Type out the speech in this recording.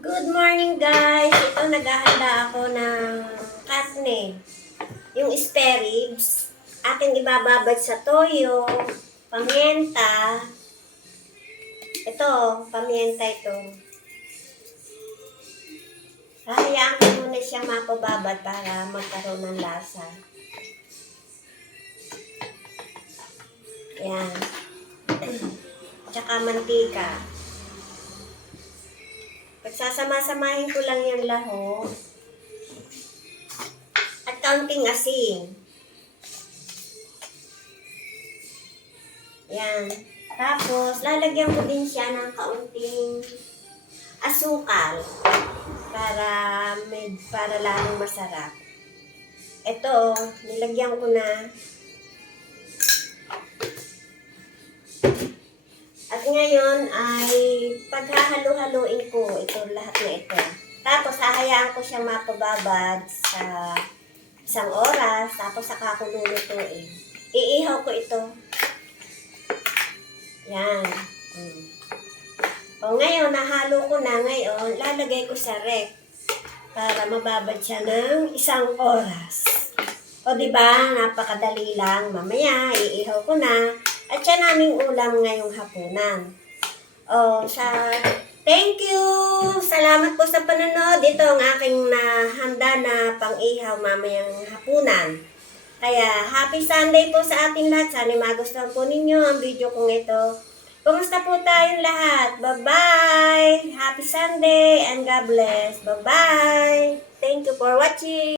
Good morning guys! Ito naghahanda ako ng katne. Yung spare ribs. Aking ibababad sa toyo, pamienta. Ito, pamienta ito. Hahayaan ko muna siyang mapababad para magkaroon ng lasa. Yan. Tsaka mantika. Pagsasama-samahin ko lang yung laho. At kaunting asin. Yan. Tapos, lalagyan ko din siya ng kaunting asukal para may para lalong masarap. Ito, nilagyan ko na ngayon ay paghahalo-haluin ko ito lahat na ito. Tapos hahayaan ko siyang mapababad sa isang oras. Tapos saka ko lulutuin. Iihaw ko ito. Yan. Mm. O ngayon, nahalo ko na ngayon, lalagay ko sa rec para mababad siya ng isang oras. O di ba napakadali lang. Mamaya, iihaw ko na. At siya naming ulam ngayong hapunan. O, sa... Thank you! Salamat po sa panonood. Ito ang aking nahanda na pang-ihaw mamayang hapunan. Kaya, happy Sunday po sa ating lahat. Sana magustuhan po ninyo ang video kong ito. Kumusta po tayong lahat? Bye-bye! Happy Sunday and God bless. Bye-bye! Thank you for watching!